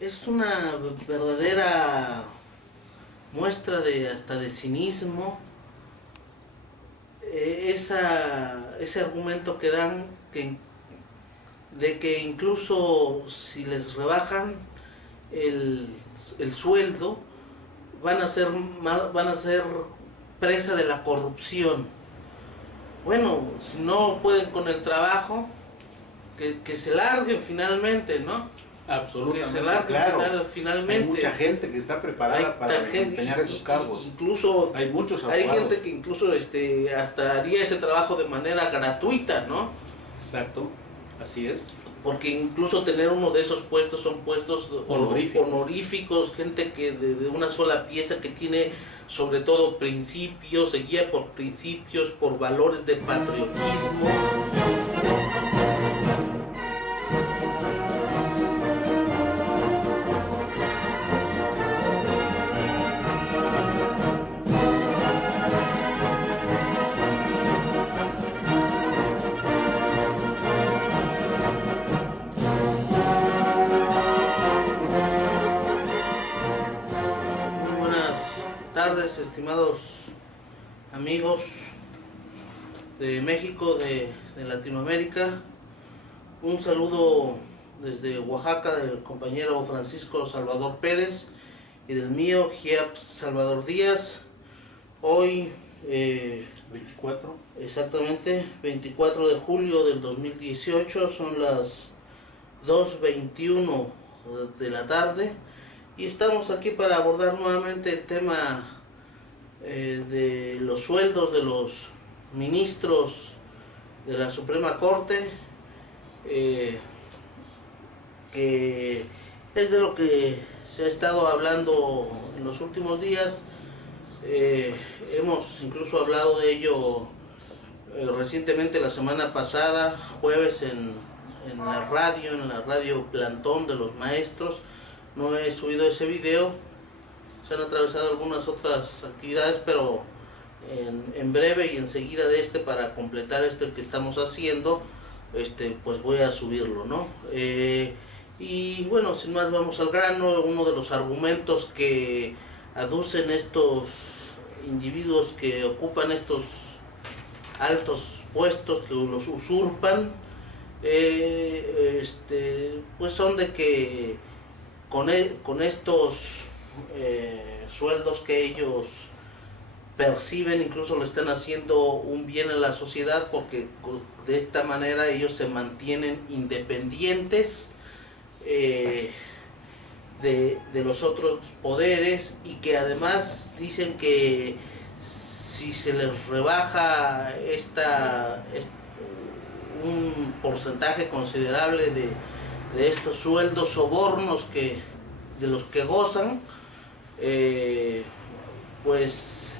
es una verdadera muestra de hasta de cinismo, ese argumento que dan de que incluso si les rebajan el sueldo van a ser presa de la corrupción. Bueno, si no pueden con el trabajo, que se larguen finalmente, ¿no? Absolutamente, que se larguen claro. Finalmente. Hay mucha gente que está preparada para desempeñar esos cargos. Incluso hay muchos abogados. Hay gente que incluso hasta haría ese trabajo de manera gratuita, ¿no? Exacto, así es. Porque incluso tener uno de esos puestos son puestos honoríficos, gente que de una sola pieza, que tiene sobre todo principios, se guía por principios, por valores de patriotismo. Tardes, estimados amigos de México, de Latinoamérica. Un saludo desde Oaxaca del compañero Francisco Salvador Pérez y del mío, Giaps Salvador Díaz. Hoy 24. Exactamente, 24 de julio del 2018, son las 2:21 de la tarde. Y estamos aquí para abordar nuevamente el tema de los sueldos de los ministros de la Suprema Corte, que es de lo que se ha estado hablando en los últimos días. Hemos incluso hablado de ello recientemente, la semana pasada, jueves, en la radio Plantón de los Maestros. No he subido ese video, se han atravesado algunas otras actividades, pero en breve y enseguida de para completar esto que estamos haciendo, pues voy a subirlo, ¿no? Y bueno, sin más, vamos al grano. Uno de los argumentos que aducen estos individuos que ocupan estos altos puestos, que los usurpan, pues son de que con estos sueldos que ellos perciben, incluso le están haciendo un bien a la sociedad, porque de esta manera ellos se mantienen independientes de los otros poderes, y que además dicen que si se les rebaja un porcentaje considerable de estos sueldos sobornos de los que gozan, pues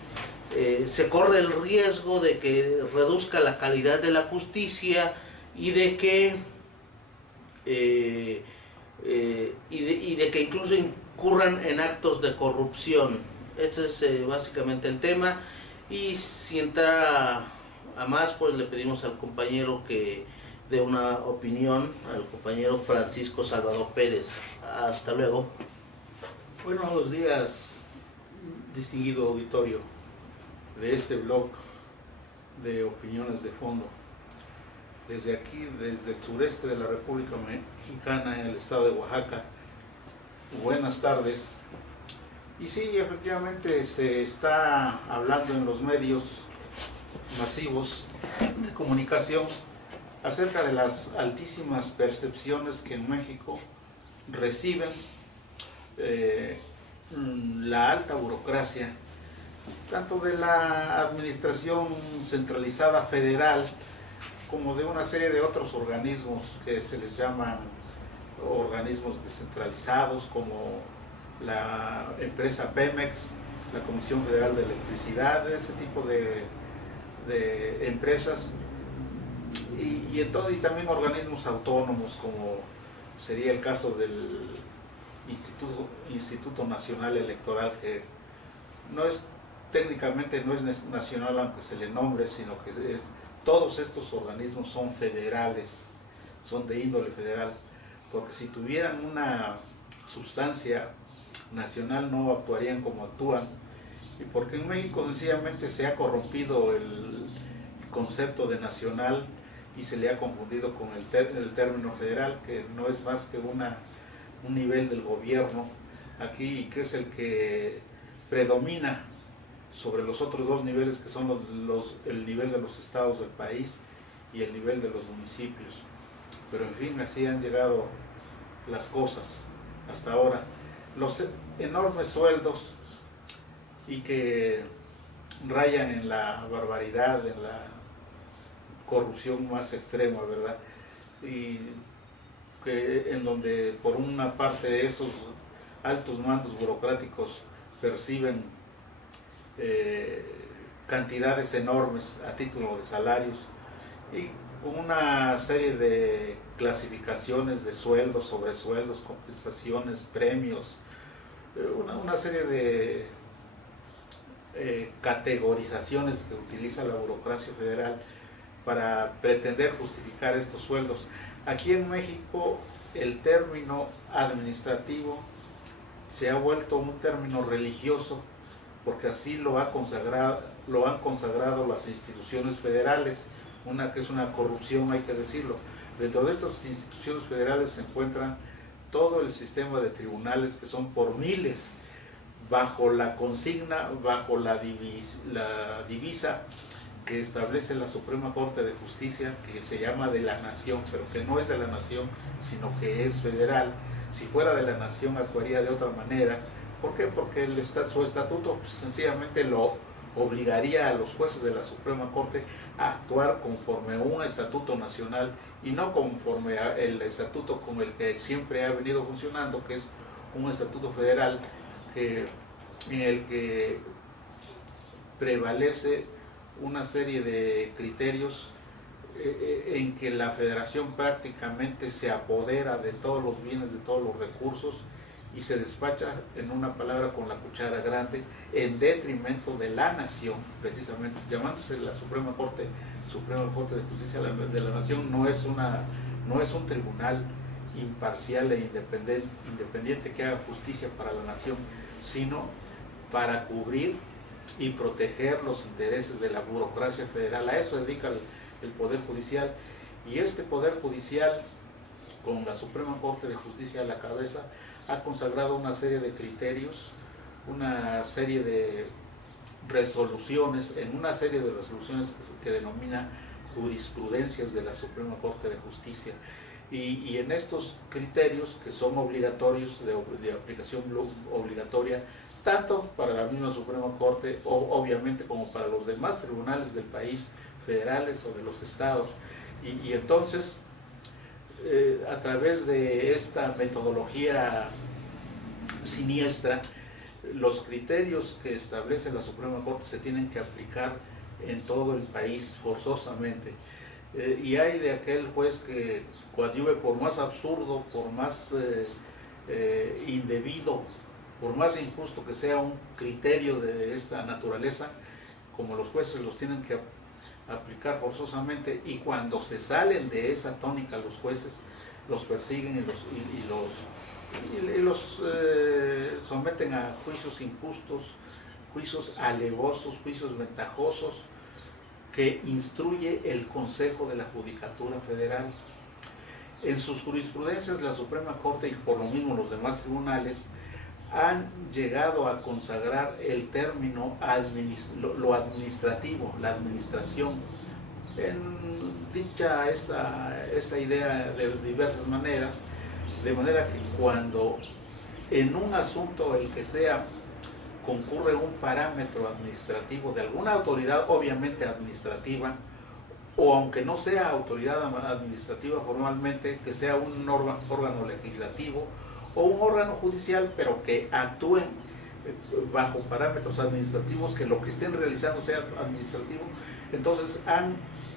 se corre el riesgo de que reduzca la calidad de la justicia y de que incluso incurran en actos de corrupción. Este es básicamente el tema, y sin entrar a más, pues le pedimos al compañero que de una opinión, al compañero Francisco Salvador Pérez. Hasta luego. Buenos días, distinguido auditorio de este blog de opiniones de fondo. Desde aquí, desde el sureste de la República Mexicana, en el estado de Oaxaca, buenas tardes. Y sí, efectivamente se está hablando en los medios masivos de comunicación acerca de las altísimas percepciones que en México reciben la alta burocracia, tanto de la administración centralizada federal como de una serie de otros organismos que se les llaman organismos descentralizados, como la empresa Pemex, la Comisión Federal de Electricidad, ese tipo de empresas, y también organismos autónomos, como sería el caso del Instituto Nacional Electoral, que técnicamente no es nacional aunque se le nombre, sino que todos estos organismos son federales, son de índole federal, porque si tuvieran una sustancia nacional no actuarían como actúan, y porque en México sencillamente se ha corrompido el concepto de nacional y se le ha confundido con el término federal, que no es más que un nivel del gobierno aquí, y que es el que predomina sobre los otros dos niveles, que son el nivel de los estados del país y el nivel de los municipios. Pero en fin, así han llegado las cosas hasta ahora. Los enormes sueldos, y que rayan en la barbaridad, en la corrupción más extrema, ¿verdad? Y que en donde por una parte esos altos mandos burocráticos perciben cantidades enormes a título de salarios, y con una serie de clasificaciones de sueldos, sobresueldos, compensaciones, premios, una serie de categorizaciones que utiliza la burocracia federal para pretender justificar estos sueldos. Aquí en México el término administrativo se ha vuelto un término religioso, porque así lo han consagrado las instituciones federales, que es una corrupción, hay que decirlo. Dentro de estas instituciones federales se encuentra todo el sistema de tribunales, que son por miles, bajo la consigna, bajo la divisa que establece la Suprema Corte de Justicia, que se llama de la nación, pero que no es de la nación, sino que es federal. Si fuera de la nación actuaría de otra manera. ¿Por qué? Porque su estatuto pues, sencillamente lo obligaría a los jueces de la Suprema Corte a actuar conforme a un estatuto nacional y no conforme al estatuto con el que siempre ha venido funcionando, que es un estatuto federal en el que prevalece una serie de criterios en que la federación prácticamente se apodera de todos los bienes, de todos los recursos, y se despacha, en una palabra, con la cuchara grande, en detrimento de la nación, precisamente. Llamándose la Suprema Corte de Justicia de la Nación, no es un tribunal imparcial e independiente que haga justicia para la nación, sino para cubrir y proteger los intereses de la burocracia federal. A eso dedica el Poder Judicial, y este Poder Judicial, con la Suprema Corte de Justicia a la cabeza, ha consagrado una serie de criterios, una serie de resoluciones, que denomina jurisprudencias de la Suprema Corte de Justicia. Y en estos criterios, que son obligatorios, de aplicación obligatoria, tanto para la misma Suprema Corte, obviamente, como para los demás tribunales del país, federales o de los estados. Y entonces, a través de esta metodología siniestra, los criterios que establece la Suprema Corte se tienen que aplicar en todo el país forzosamente. Y hay de aquel juez que coadyuve, por más absurdo, por más indebido, por más injusto que sea un criterio de esta naturaleza, como los jueces los tienen que aplicar forzosamente, y cuando se salen de esa tónica los jueces, los persiguen y los someten a juicios injustos, juicios alevosos, juicios ventajosos, que instruye el Consejo de la Judicatura Federal. En sus jurisprudencias, la Suprema Corte, y por lo mismo los demás tribunales, han llegado a consagrar el término lo administrativo, la administración, dicha esta idea de diversas maneras, de manera que cuando en un asunto, el que sea, concurre un parámetro administrativo de alguna autoridad, obviamente administrativa, o aunque no sea autoridad administrativa formalmente, que sea un órgano legislativo o un órgano judicial, pero que actúen bajo parámetros administrativos, que lo que estén realizando sea administrativo, entonces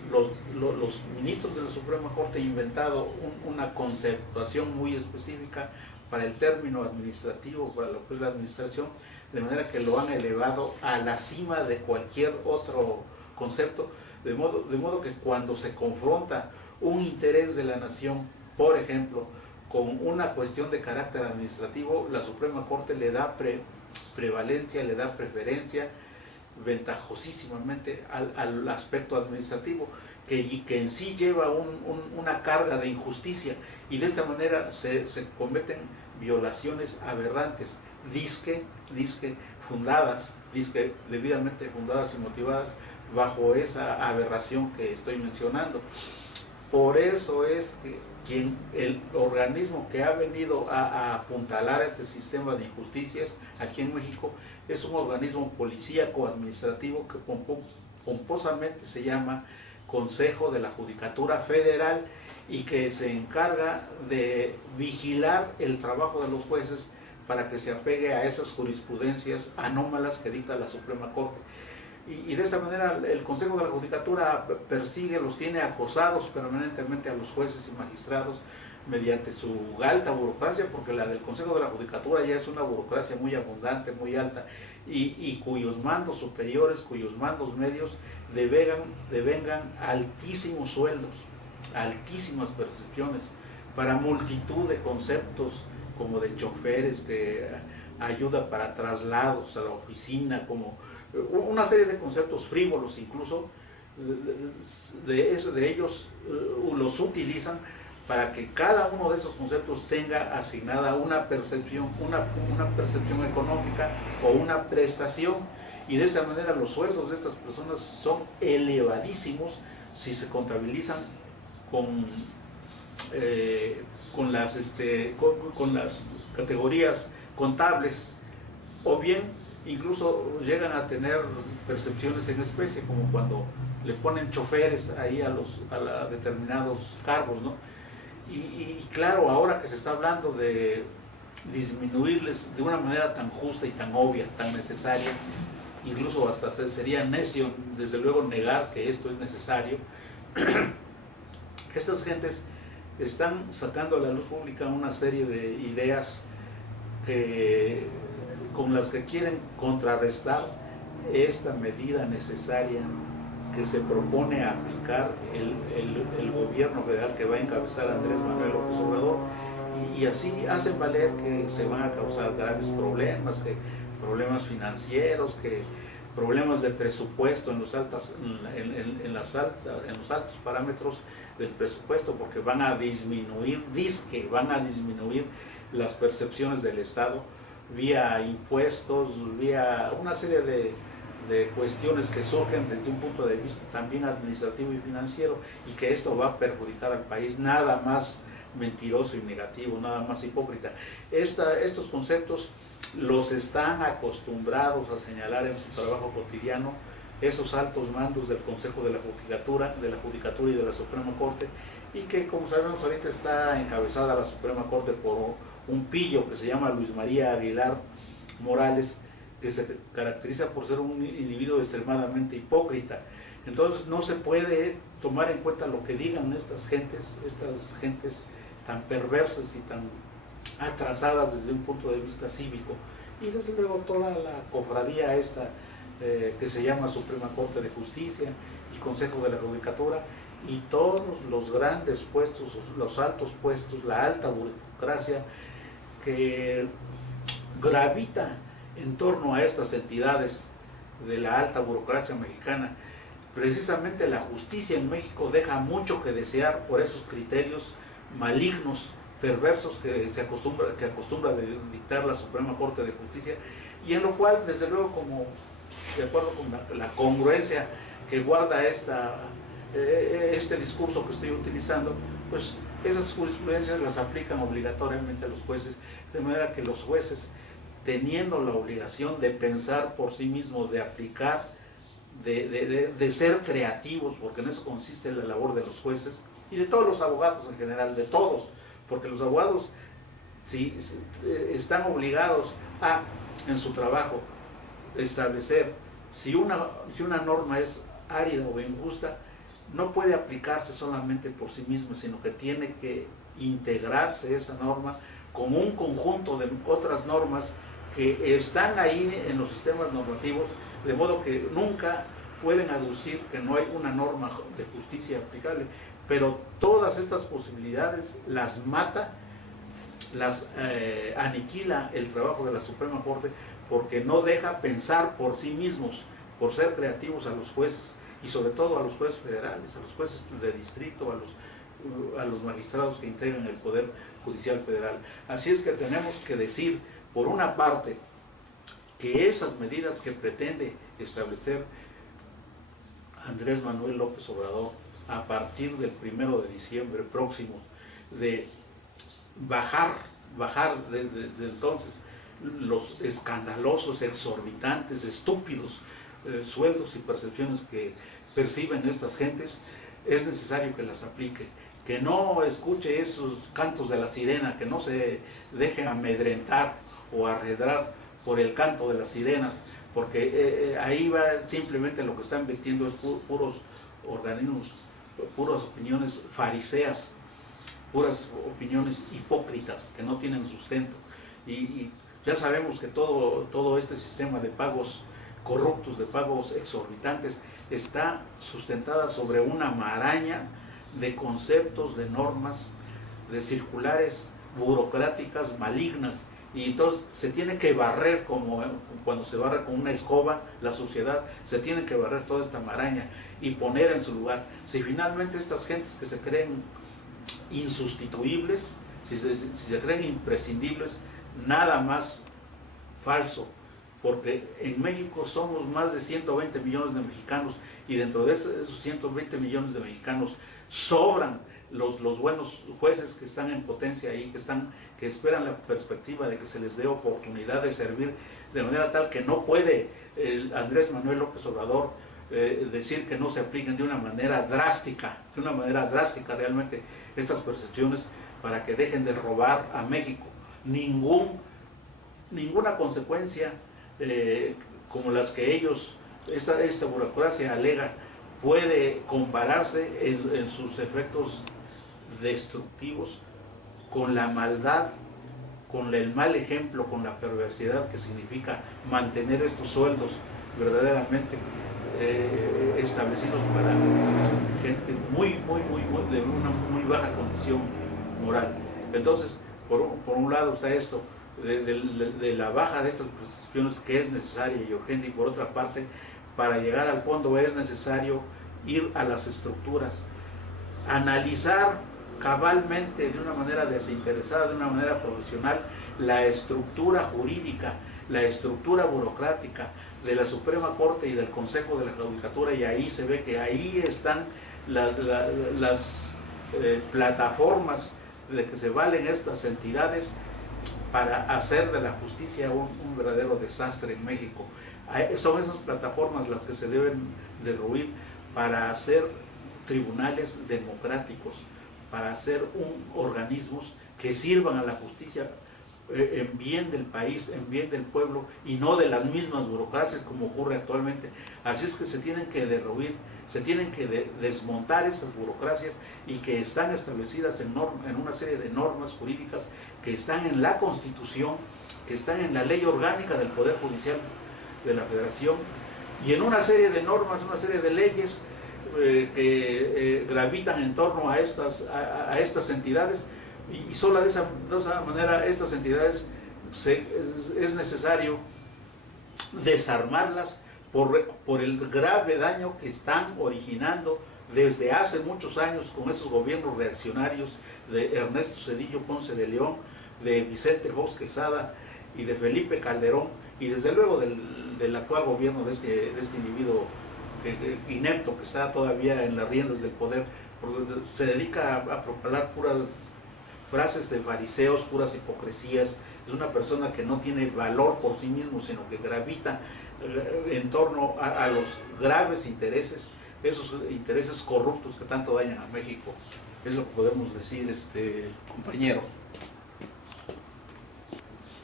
los ministros de la Suprema Corte han inventado una conceptuación muy específica para el término administrativo, para lo que es la administración, de manera que lo han elevado a la cima de cualquier otro concepto, de modo que cuando se confronta un interés de la nación, por ejemplo, con una cuestión de carácter administrativo, la Suprema Corte le da prevalencia, le da preferencia ventajosísimamente al aspecto administrativo, que en sí lleva una carga de injusticia, y de esta manera se cometen violaciones aberrantes, disque fundadas, disque debidamente fundadas y motivadas bajo esa aberración que estoy mencionando. Por eso es que el organismo que ha venido a apuntalar este sistema de injusticias aquí en México es un organismo policíaco administrativo que pomposamente se llama Consejo de la Judicatura Federal, y que se encarga de vigilar el trabajo de los jueces para que se apegue a esas jurisprudencias anómalas que dicta la Suprema Corte. Y de esta manera el Consejo de la Judicatura persigue, los tiene acosados permanentemente a los jueces y magistrados mediante su alta burocracia, porque la del Consejo de la Judicatura ya es una burocracia muy abundante, muy alta, y cuyos mandos superiores, cuyos mandos medios devengan altísimos sueldos, altísimas percepciones para multitud de conceptos, como de choferes, que ayuda para traslados a la oficina, como una serie de conceptos frívolos, incluso de ellos los utilizan para que cada uno de esos conceptos tenga asignada una percepción económica o una prestación, y de esa manera los sueldos de estas personas son elevadísimos si se contabilizan con las categorías contables, o bien incluso llegan a tener percepciones en especie, como cuando le ponen choferes ahí a determinados cargos, ¿no? Y claro, ahora que se está hablando de disminuirles de una manera tan justa y tan obvia, tan necesaria, incluso hasta sería necio desde luego negar que esto es necesario, estas gentes están sacando a la luz pública una serie de ideas con las que quieren contrarrestar esta medida necesaria que se propone aplicar el gobierno federal que va a encabezar Andrés Manuel López Obrador, y así hacen valer que se van a causar graves problemas, problemas financieros, problemas de presupuesto en los altos parámetros del presupuesto, porque van a disminuir las percepciones del Estado vía impuestos, vía una serie de cuestiones que surgen desde un punto de vista también administrativo y financiero, y que esto va a perjudicar al país. Nada más mentiroso y negativo, nada más hipócrita. Estos conceptos los están acostumbrados a señalar en su trabajo cotidiano esos altos mandos del Consejo de la Judicatura y de la Suprema Corte, y que, como sabemos, ahorita está encabezada la Suprema Corte por un pillo que se llama Luis María Aguilar Morales, que se caracteriza por ser un individuo extremadamente hipócrita. Entonces no se puede tomar en cuenta lo que digan estas gentes tan perversas y tan atrasadas desde un punto de vista cívico, y desde luego toda la cofradía esta que se llama Suprema Corte de Justicia y Consejo de la Judicatura, y todos los grandes puestos, los altos puestos, la alta burocracia que gravita en torno a estas entidades de la alta burocracia mexicana. Precisamente la justicia en México deja mucho que desear por esos criterios malignos, perversos que acostumbra a dictar la Suprema Corte de Justicia, y en lo cual, desde luego, como de acuerdo con la congruencia que guarda este discurso que estoy utilizando, pues esas jurisprudencias las aplican obligatoriamente a los jueces, de manera que los jueces, teniendo la obligación de pensar por sí mismos, de aplicar, de ser creativos, porque en eso consiste la labor de los jueces y de todos los abogados en general, de todos, porque los abogados están obligados a, en su trabajo, establecer si una norma es árida o injusta, no puede aplicarse solamente por sí misma, sino que tiene que integrarse esa norma con un conjunto de otras normas que están ahí en los sistemas normativos, de modo que nunca pueden aducir que no hay una norma de justicia aplicable, pero todas estas posibilidades las mata aniquila el trabajo de la Suprema Corte, porque no deja pensar por sí mismos, por ser creativos a los jueces, y sobre todo a los jueces federales, a los jueces de distrito, a los magistrados que integran el Poder Judicial Federal. Así es que tenemos que decir, por una parte, que esas medidas que pretende establecer Andrés Manuel López Obrador a partir del 1 de diciembre próximo, de bajar desde entonces los escandalosos, exorbitantes, estúpidos sueldos y percepciones que perciben estas gentes, es necesario que las aplique, que no escuche esos cantos de la sirena, que no se deje amedrentar o arredrar por el canto de las sirenas, porque ahí va simplemente lo que están vertiendo es puros organismos, puras opiniones fariseas, puras opiniones hipócritas que no tienen sustento. Y ya sabemos que todo este sistema de pagos corruptos, de pagos exorbitantes, está sustentada sobre una maraña de conceptos, de normas, de circulares burocráticas malignas, y entonces se tiene que barrer, como cuando se barre con una escoba la suciedad, se tiene que barrer toda esta maraña y poner en su lugar. Si finalmente estas gentes que se creen insustituibles, si se creen imprescindibles, nada más falso, porque en México somos más de 120 millones de mexicanos, y dentro de esos 120 millones de mexicanos sobran los buenos jueces que están en potencia ahí, que esperan la perspectiva de que se les dé oportunidad de servir, de manera tal que no puede Andrés Manuel López Obrador decir que no se apliquen de una manera drástica realmente estas percepciones, para que dejen de robar a México. Ninguna consecuencia como las que ellos, esta burocracia alega, puede compararse en sus efectos destructivos con la maldad, con el mal ejemplo, con la perversidad que significa mantener estos sueldos verdaderamente establecidos para gente de una muy baja condición moral. Entonces, por un lado está esto de la baja de estas prestaciones, que es necesaria y urgente, y por otra parte, para llegar al fondo es necesario ir a las estructuras, analizar cabalmente, de una manera desinteresada, de una manera profesional, la estructura jurídica, la estructura burocrática de la Suprema Corte y del Consejo de la Judicatura, y ahí se ve que ahí están las plataformas de que se valen estas entidades para hacer de la justicia un verdadero desastre en México. Son esas plataformas las que se deben derruir para hacer tribunales democráticos, para hacer organismos que sirvan a la justicia en bien del país, en bien del pueblo, y no de las mismas burocracias como ocurre actualmente. Así es que se tienen que derruir, se tienen que desmontar esas burocracias, y que están establecidas en una serie de normas jurídicas que están en la Constitución, que están en la Ley Orgánica del Poder Judicial de la Federación, y en una serie de normas, una serie de leyes que gravitan en torno a estas entidades, y solo de esa manera estas entidades es necesario desarmarlas por el grave daño que están originando desde hace muchos años con esos gobiernos reaccionarios de Ernesto Zedillo Ponce de León, de Vicente Fox Quesada y de Felipe Calderón, y desde luego del actual gobierno de este individuo inepto que está todavía en las riendas del poder, porque se dedica a propalar puras frases de fariseos, puras hipocresías. Es una persona que no tiene valor por sí mismo, sino que gravita en torno a los graves intereses, esos intereses corruptos que tanto dañan a México. Es lo que podemos decir, compañero.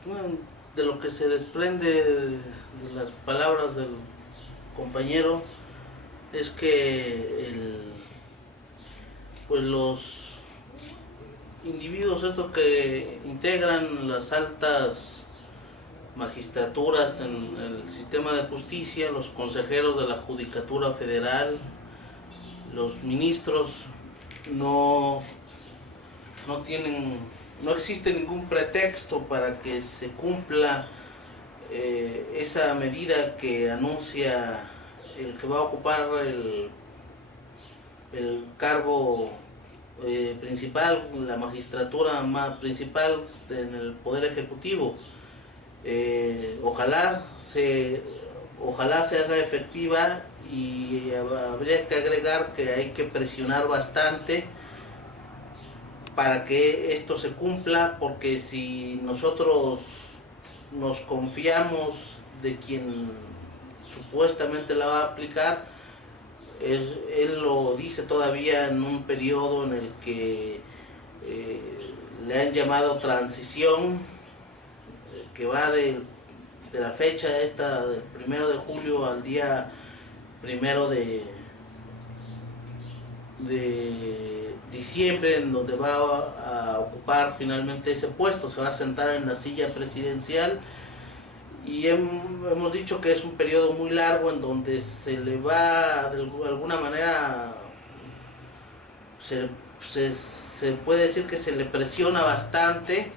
Bueno, de lo que se desprende de las palabras del compañero es que pues los individuos estos que integran las altas magistraturas en el sistema de justicia, los consejeros de la Judicatura Federal, los ministros, no tienen no existe ningún pretexto para que se cumpla esa medida que anuncia el que va a ocupar el cargo principal, la magistratura principal en el Poder Ejecutivo. Ojalá se haga efectiva, y habría que agregar que hay que presionar bastante para que esto se cumpla, porque si nosotros nos confiamos de quien supuestamente la va a aplicar, él lo dice todavía en un periodo en el que le han llamado transición, que va de la fecha esta del 1 de julio al día 1 de diciembre, en donde va a ocupar finalmente ese puesto, se va a sentar en la silla presidencial. Y hemos dicho que es un periodo muy largo en donde se le va, de alguna manera, se puede decir que se le presiona bastante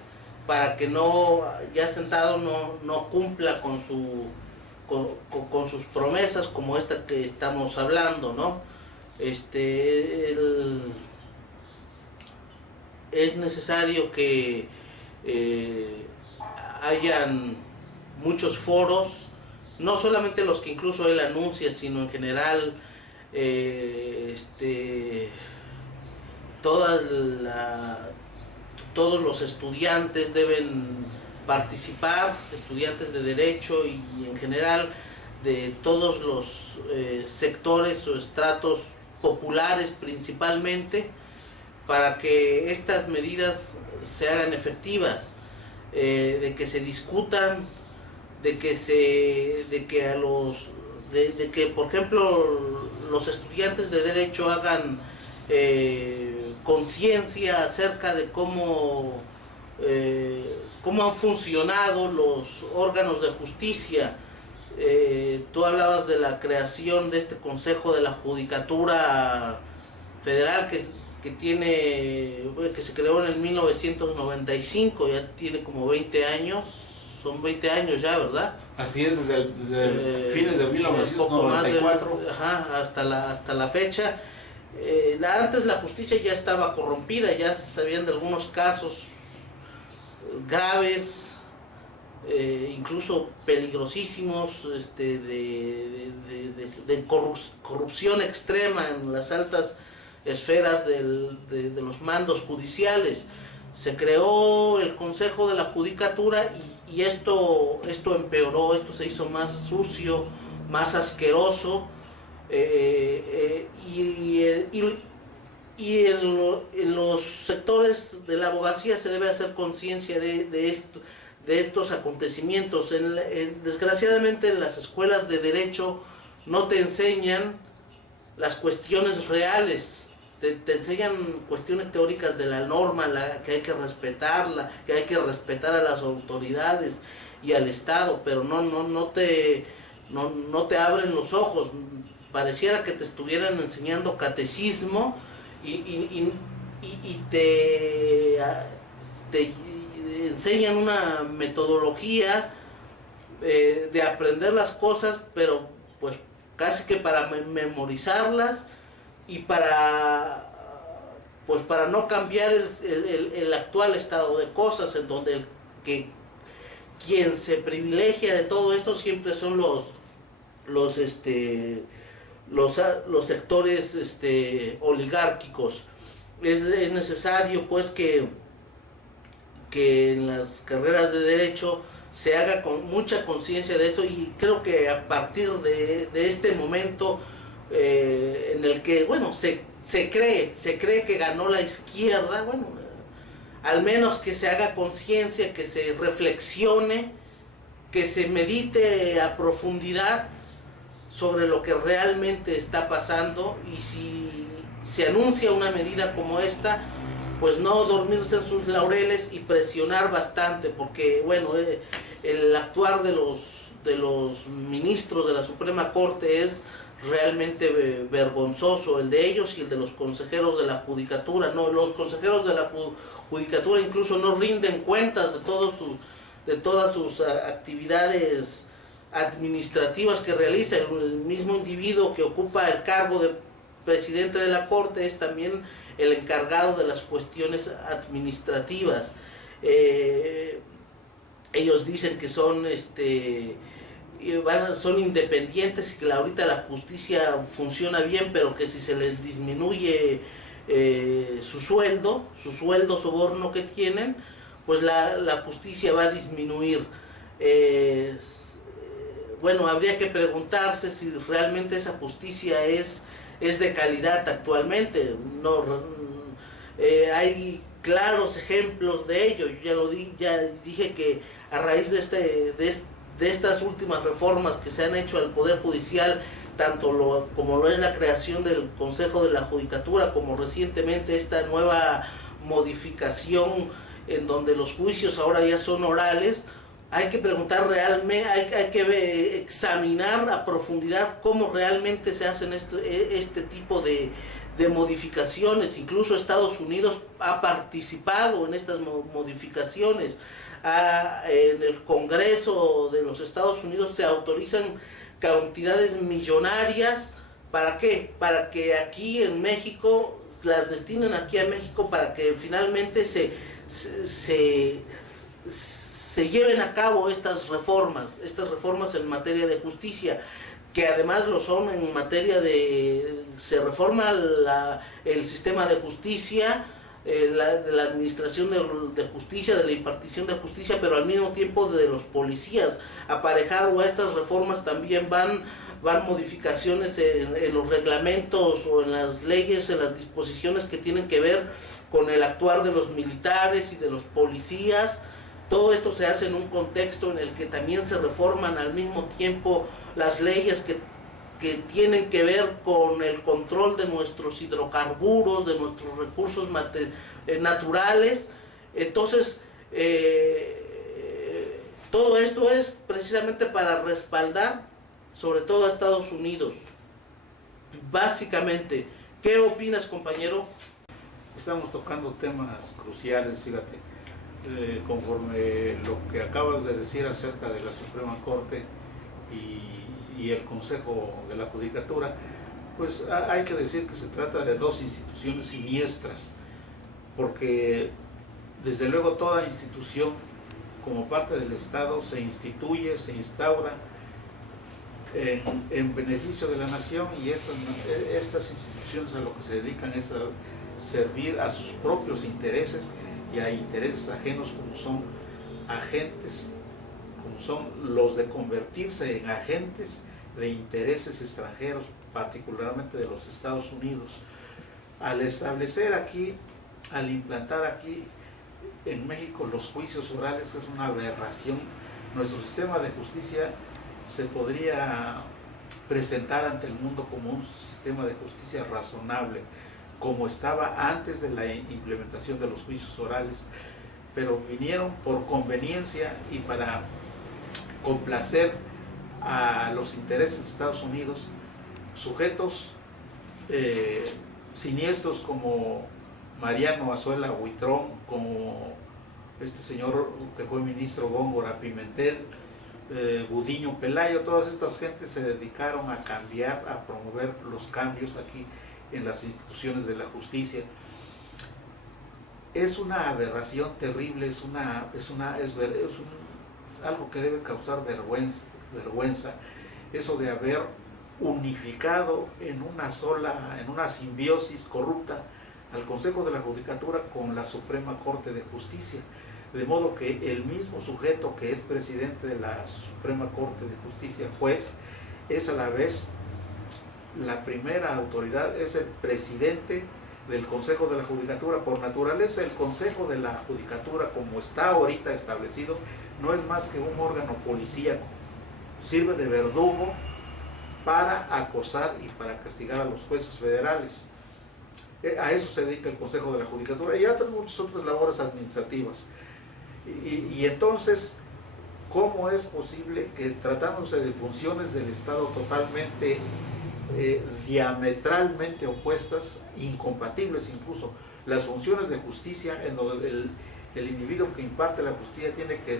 para que no, ya sentado, no cumpla con sus promesas, como esta que estamos hablando, ¿no? Es necesario que hayan muchos foros, no solamente los que incluso él anuncia, sino en general todos los estudiantes deben participar, estudiantes de derecho y en general de todos los sectores o estratos populares principalmente, para que estas medidas se hagan efectivas, de que se discutan, de que por ejemplo los estudiantes de derecho hagan conciencia acerca de cómo han funcionado los órganos de justicia. Tú hablabas de la creación de este Consejo de la Judicatura Federal que se creó en el 1995, ya tiene como 20 años. Son 20 años ya, ¿verdad? Así es, desde fines de 1994. Hasta la fecha. Antes la justicia ya estaba corrompida, ya se sabían de algunos casos graves, incluso peligrosísimos, de corrupción extrema en las altas esferas de los mandos judiciales. Se creó el Consejo de la Judicatura y esto empeoró, esto se hizo más sucio, más asqueroso, y en los sectores de la abogacía se debe hacer conciencia de estos acontecimientos. Desgraciadamente en las escuelas de derecho no te enseñan las cuestiones reales. Te enseñan cuestiones teóricas de la norma, que hay que respetarla, que hay que respetar a las autoridades y al Estado, pero no te abren los ojos. Pareciera que te estuvieran enseñando catecismo y te enseñan una metodología de aprender las cosas, pero pues casi que para memorizarlas y para no cambiar el actual estado de cosas, en donde quien se privilegia de todo esto siempre son los sectores oligárquicos. Es necesario pues que en las carreras de derecho se haga con mucha conciencia de esto, y creo que a partir de este momento en el que se cree que ganó la izquierda, al menos que se haga conciencia, que se reflexione, que se medite a profundidad sobre lo que realmente está pasando, y si se anuncia una medida como esta, pues no dormirse en sus laureles y presionar bastante, porque el actuar de los ministros de la Suprema Corte es realmente vergonzoso, el de ellos y el de los consejeros de la judicatura. No, los consejeros de la judicatura incluso no rinden cuentas de todas sus actividades administrativas que realiza. El mismo individuo que ocupa el cargo de presidente de la Corte es también el encargado de las cuestiones administrativas. Ellos dicen que son son independientes y que ahorita la justicia funciona bien, pero que si se les disminuye su sueldo soborno que tienen, pues la justicia va a disminuir. Bueno, habría que preguntarse si realmente esa justicia es de calidad actualmente. No, hay claros ejemplos de ello. Yo ya dije que a raíz de estas últimas reformas que se han hecho al Poder Judicial, como lo es la creación del Consejo de la Judicatura, como recientemente esta nueva modificación en donde los juicios ahora ya son orales, hay que preguntar realmente, hay que examinar a profundidad cómo realmente se hacen este tipo de modificaciones. Incluso Estados Unidos ha participado en estas modificaciones. En el Congreso de los Estados Unidos se autorizan cantidades millonarias. ¿Para qué? Para que aquí en México, las destinen aquí a México, para que finalmente se lleven a cabo estas reformas en materia de justicia, que además lo son en materia se reforma el sistema de justicia, de la administración de justicia, de la impartición de justicia, pero al mismo tiempo de los policías. Aparejado a estas reformas también van modificaciones en los reglamentos o en las leyes, en las disposiciones que tienen que ver con el actuar de los militares y de los policías. Todo esto se hace en un contexto en el que también se reforman al mismo tiempo las leyes que tienen que ver con el control de nuestros hidrocarburos, de nuestros recursos naturales. Entonces, todo esto es precisamente para respaldar sobre todo a Estados Unidos. Básicamente, ¿qué opinas, compañero? Estamos tocando temas cruciales, fíjate, conforme lo que acabas de decir acerca de la Suprema Corte y el Consejo de la Judicatura, pues hay que decir que se trata de dos instituciones siniestras, porque desde luego toda institución como parte del Estado se instituye, se instaura en beneficio de la nación, y estas instituciones a lo que se dedican es a servir a sus propios intereses y a intereses ajenos, como son los de convertirse en agentes de intereses extranjeros, particularmente de los Estados Unidos. Al implantar aquí en México los juicios orales, es una aberración. Nuestro sistema de justicia se podría presentar ante el mundo como un sistema de justicia razonable, como estaba antes de la implementación de los juicios orales, pero vinieron por conveniencia y para complacer a los intereses de Estados Unidos, sujetos siniestros como Mariano Azuela Huitrón, como este señor que fue ministro Góngora Pimentel, Gudiño Pelayo. Todas estas gentes se dedicaron a cambiar, a promover los cambios aquí en las instituciones de la justicia. Es una aberración terrible, es algo que debe causar vergüenza, eso de haber unificado en una simbiosis corrupta al Consejo de la Judicatura con la Suprema Corte de Justicia, de modo que el mismo sujeto que es presidente de la Suprema Corte de Justicia, juez, es a la vez la primera autoridad, es el presidente del Consejo de la Judicatura. Por naturaleza, el Consejo de la Judicatura, como está ahorita establecido, no es más que un órgano policíaco, sirve de verdugo para acosar y para castigar a los jueces federales. A eso se dedica el Consejo de la Judicatura y a muchas otras labores administrativas. Y entonces, ¿cómo es posible que, tratándose de funciones del Estado totalmente diametralmente opuestas, incompatibles incluso. Las funciones de justicia, en donde el individuo que imparte la justicia tiene que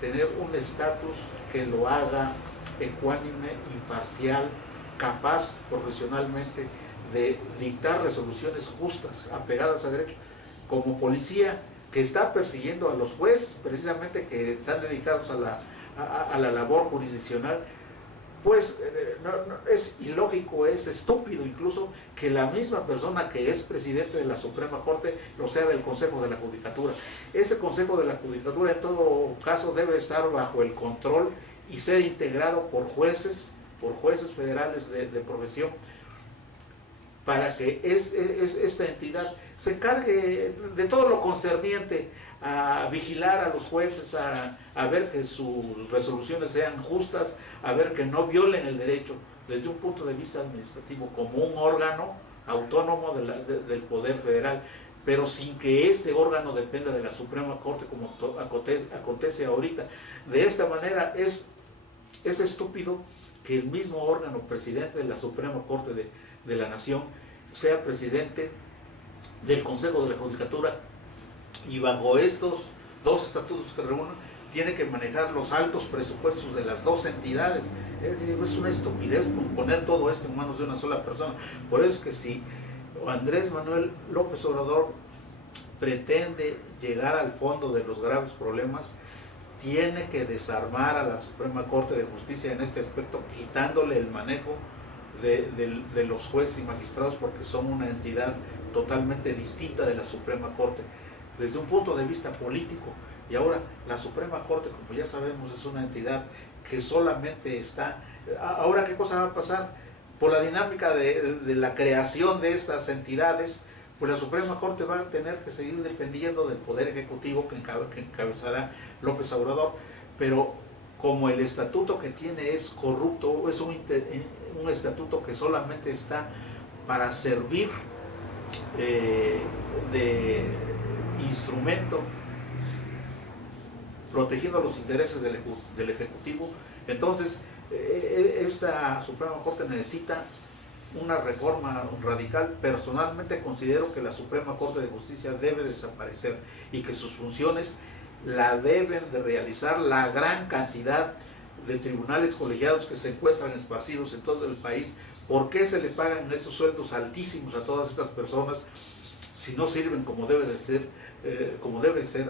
tener un estatus que lo haga ecuánime, imparcial, capaz profesionalmente de dictar resoluciones justas, apegadas a derecho, como policía que está persiguiendo a los jueces, precisamente que están dedicados a la labor jurisdiccional. Pues es ilógico, es estúpido incluso que la misma persona que es presidente de la Suprema Corte lo sea del Consejo de la Judicatura. Ese Consejo de la Judicatura en todo caso debe estar bajo el control y ser integrado por jueces federales de profesión, para que esta entidad se encargue de todo lo concerniente a vigilar a los jueces, a ver que sus resoluciones sean justas, a ver que no violen el derecho desde un punto de vista administrativo, como un órgano autónomo del Poder Federal, pero sin que este órgano dependa de la Suprema Corte como acontece ahorita. De esta manera es estúpido que el mismo órgano presidente de la Suprema Corte de la Nación sea presidente del Consejo de la Judicatura, y bajo estos dos estatutos que reúnen tiene que manejar los altos presupuestos de las dos entidades. Es una estupidez poner todo esto en manos de una sola persona. Por eso es que si Andrés Manuel López Obrador pretende llegar al fondo de los graves problemas, tiene que desarmar a la Suprema Corte de Justicia en este aspecto, quitándole el manejo de los jueces y magistrados, porque son una entidad totalmente distinta de la Suprema Corte desde un punto de vista político. Y ahora la Suprema Corte, como ya sabemos, es una entidad que solamente está... Ahora, ¿qué cosa va a pasar? Por la dinámica de la creación de estas entidades, pues la Suprema Corte va a tener que seguir dependiendo del Poder Ejecutivo que encabezará López Obrador, pero como el estatuto que tiene es corrupto, es un estatuto que solamente está para servir de instrumento protegiendo los intereses del Ejecutivo, entonces esta Suprema Corte necesita una reforma radical. Personalmente considero que la Suprema Corte de Justicia debe desaparecer y que sus funciones la deben de realizar la gran cantidad de tribunales colegiados que se encuentran esparcidos en todo el país. ¿Por qué se le pagan esos sueldos altísimos a todas estas personas si no sirven como debe ser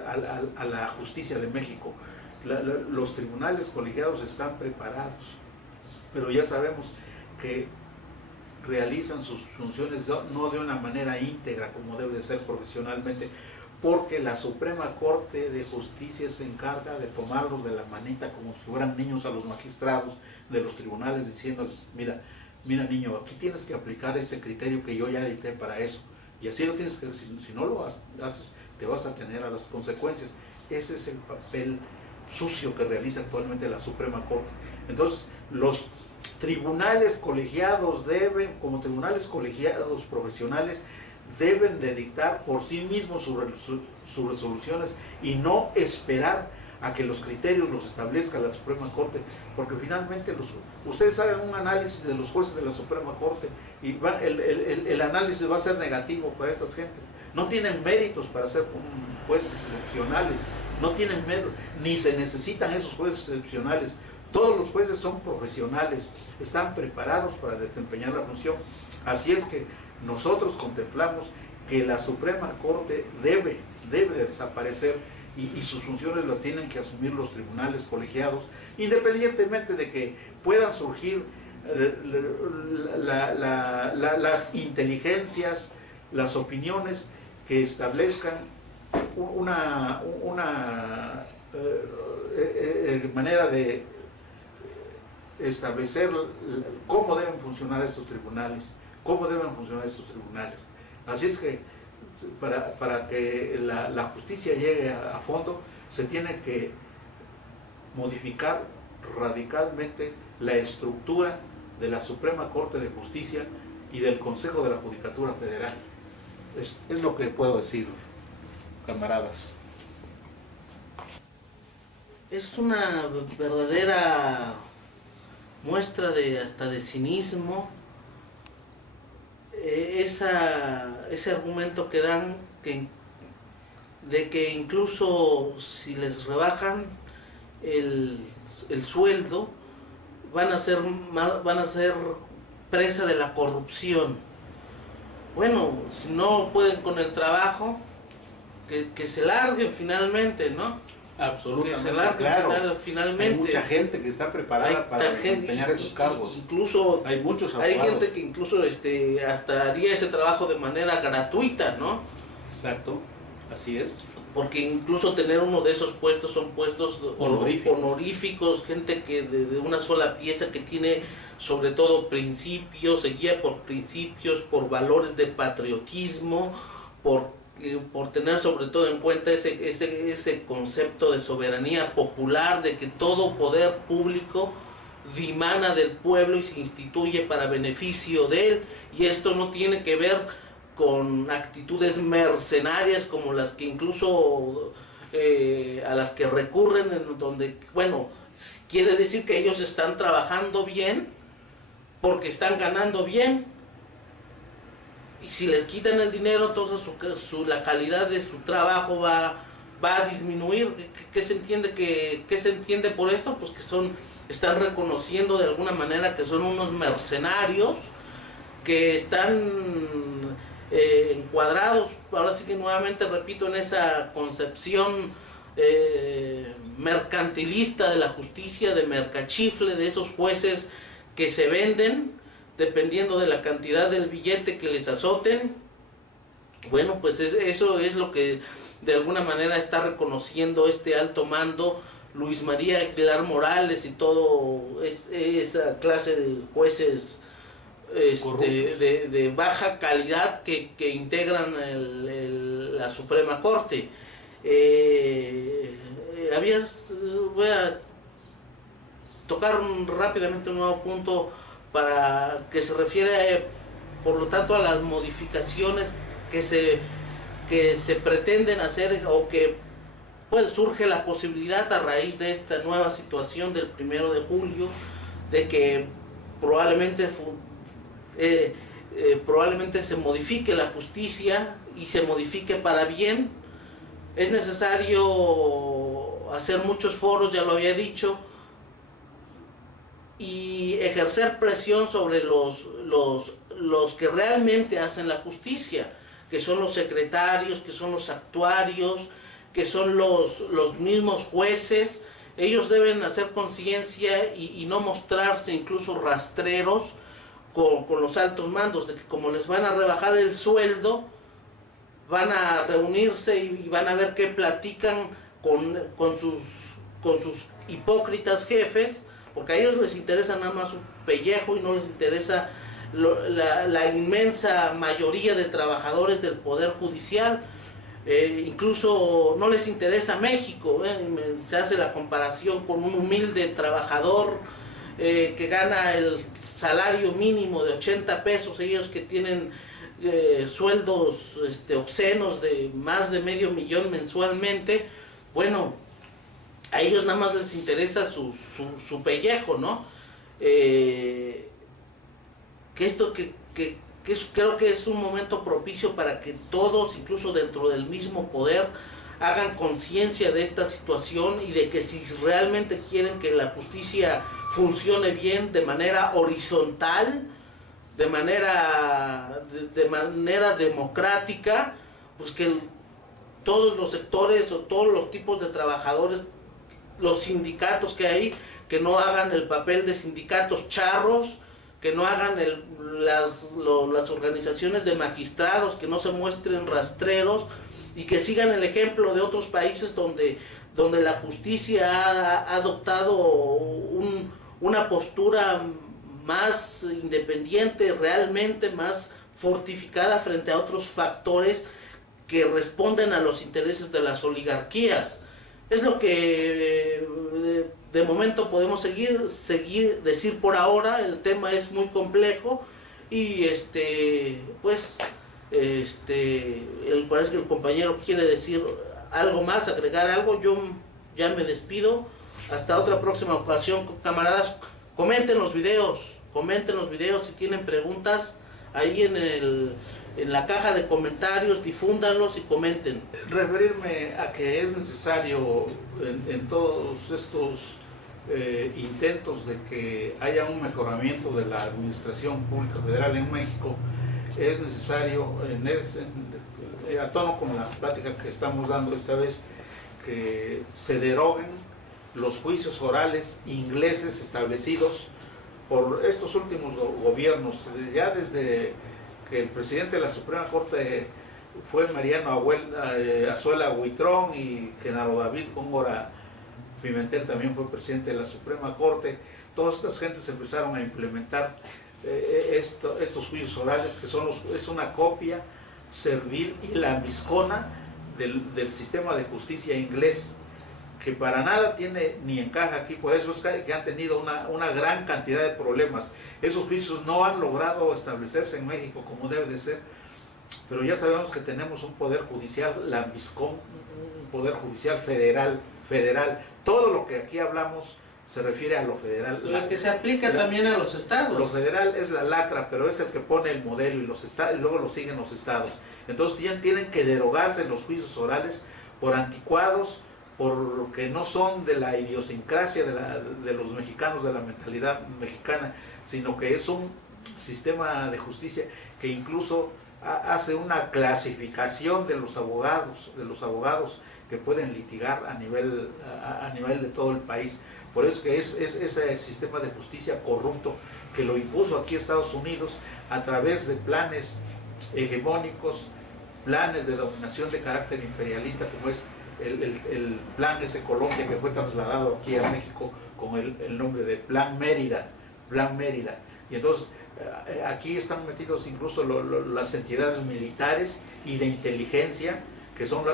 a la justicia de México? Los tribunales colegiados están preparados, pero ya sabemos que realizan sus funciones no de una manera íntegra como debe de ser profesionalmente, porque la Suprema Corte de Justicia se encarga de tomarlos de la manita como si fueran niños a los magistrados de los tribunales, diciéndoles: mira niño, aquí tienes que aplicar este criterio que yo ya dicté para eso, y así lo tienes que, si no lo haces, te vas a tener a las consecuencias. Ese es el papel sucio que realiza actualmente la Suprema Corte. Entonces, los tribunales colegiados como tribunales colegiados profesionales, deben de dictar por sí mismos sus resoluciones y no esperar a que los criterios los establezca la Suprema Corte, porque finalmente ustedes hagan un análisis de los jueces de la Suprema Corte y el análisis va a ser negativo para estas gentes. No tienen méritos para ser jueces excepcionales, no tienen méritos, ni se necesitan esos jueces excepcionales. Todos los jueces son profesionales, están preparados para desempeñar la función. Así es que nosotros contemplamos que la Suprema Corte debe desaparecer y sus funciones las tienen que asumir los tribunales colegiados, independientemente de que puedan surgir las inteligencias, las opiniones que establezcan una manera de establecer cómo deben funcionar estos tribunales, Así es que para que la justicia llegue a fondo, se tiene que modificar radicalmente la estructura de la Suprema Corte de Justicia y del Consejo de la Judicatura Federal. Es lo que puedo decir, camaradas. Es una verdadera muestra hasta de cinismo ese argumento que dan de que incluso si les rebajan el sueldo van a ser presa de la corrupción. Bueno, si no pueden con el trabajo, que se larguen finalmente, ¿no? Absolutamente, que se larguen claro. Finalmente. Hay mucha gente que está preparada para desempeñar esos cargos. Incluso hay muchos abogados. Hay gente que incluso hasta haría ese trabajo de manera gratuita, ¿no? Exacto, así es. Porque incluso tener uno de esos puestos son puestos honoríficos, gente que de una sola pieza, que tiene sobre todo principios, se guía por principios, por valores de patriotismo, por tener sobre todo en cuenta ese concepto de soberanía popular, de que todo poder público dimana del pueblo y se instituye para beneficio de él, y esto no tiene que ver con actitudes mercenarias como las que incluso a las que recurren, en donde, bueno, quiere decir que ellos están trabajando bien porque están ganando bien, y si les quitan el dinero, entonces la calidad de su trabajo va a disminuir. ¿Qué se entiende por esto? Pues que están reconociendo de alguna manera que son unos mercenarios que están encuadrados, ahora sí que nuevamente repito, en esa concepción mercantilista de la justicia, de mercachifle, de esos jueces que se venden dependiendo de la cantidad del billete que les azoten. Bueno, pues eso es lo que de alguna manera está reconociendo este alto mando, Luis María Aguilar Morales y todo esa clase de jueces de baja calidad que integran la Suprema Corte. Voy a tocar rápidamente un nuevo punto para que se refiere por lo tanto a las modificaciones que se pretenden hacer, o que surge la posibilidad a raíz de esta nueva situación del 1 de julio, de que probablemente se modifique la justicia y se modifique para bien. Es necesario hacer muchos foros, ya lo había dicho, y ejercer presión sobre los que realmente hacen la justicia, que son los secretarios, que son los actuarios, que son los mismos jueces. Ellos deben hacer conciencia y no mostrarse incluso rastreros con los altos mandos, de que como les van a rebajar el sueldo, van a reunirse y van a ver qué platican con sus hipócritas jefes, porque a ellos les interesa nada más su pellejo y no les interesa la inmensa mayoría de trabajadores del Poder Judicial. Incluso no les interesa México. Se hace la comparación con un humilde trabajador que gana el salario mínimo de 80 pesos, ellos que tienen sueldos obscenos de más de $500,000 mensualmente. Bueno, a ellos nada más les interesa su pellejo, ¿no? Creo que es un momento propicio para que todos, incluso dentro del mismo poder, hagan conciencia de esta situación, y de que si realmente quieren que la justicia funcione bien de manera horizontal, de manera democrática, pues que todos los sectores o todos los tipos de trabajadores, los sindicatos que hay, que no hagan el papel de sindicatos charros, que no hagan las organizaciones de magistrados, que no se muestren rastreros, y que sigan el ejemplo de otros países donde la justicia ha adoptado una postura más independiente, realmente más fortificada frente a otros factores que responden a los intereses de las oligarquías. Es lo que de momento podemos decir por ahora. El tema es muy complejo y parece que el compañero quiere decir algo más, agregar algo. Yo ya me despido. Hasta otra próxima ocasión, camaradas. Comenten los videos si tienen preguntas. ahí en la caja de comentarios, difúndanlos y comenten. Referirme a que es necesario en todos estos intentos de que haya un mejoramiento de la administración pública federal en México, es necesario, a tono con la plática que estamos dando esta vez, que se deroguen los juicios orales ingleses establecidos por estos últimos gobiernos. Ya desde que el presidente de la Suprema Corte fue Mariano Azuela Huitrón y Genaro David Góngora Pimentel también fue presidente de la Suprema Corte, todas estas gentes empezaron a implementar estos juicios orales, que es una copia servil y lambiscona del sistema de justicia inglés, que para nada tiene ni encaja aquí. Por eso es que han tenido una gran cantidad de problemas. Esos juicios no han logrado establecerse en México como debe de ser, pero ya sabemos que tenemos un poder judicial lambiscón, un poder judicial federal. Todo lo que aquí hablamos se refiere a lo federal. Lo que se aplica también a los estados. Lo federal es la lacra, pero es el que pone el modelo y luego lo siguen los estados. Entonces tienen que derogarse los juicios orales por anticuados, porque no son de la idiosincrasia de los mexicanos, de la mentalidad mexicana, sino que es un sistema de justicia que incluso hace una clasificación de los abogados que pueden litigar a nivel de todo el país. Por eso que es ese sistema de justicia corrupto que lo impuso aquí Estados Unidos a través de planes hegemónicos, planes de dominación de carácter imperialista, como es el plan ese Colombia, que fue trasladado aquí a México con el nombre de Plan Mérida. Y entonces aquí están metidos incluso las entidades militares y de inteligencia, que son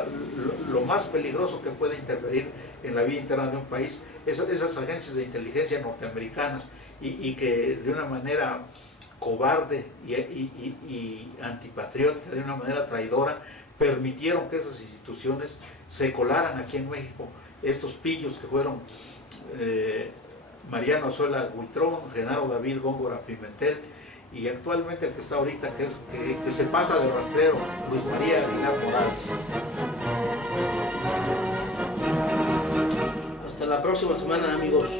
lo más peligroso que puede interferir en la vida interna de un país, esas agencias de inteligencia norteamericanas, y que de una manera cobarde y antipatriótica, de una manera traidora, permitieron que esas instituciones se colaran aquí en México. Estos pillos que fueron Mariano Azuela Huitrón, Genaro David Góngora Pimentel, y actualmente el que está ahorita, que se pasa de rastrero, Luis María Aguilar Morales. Hasta la próxima semana, amigos.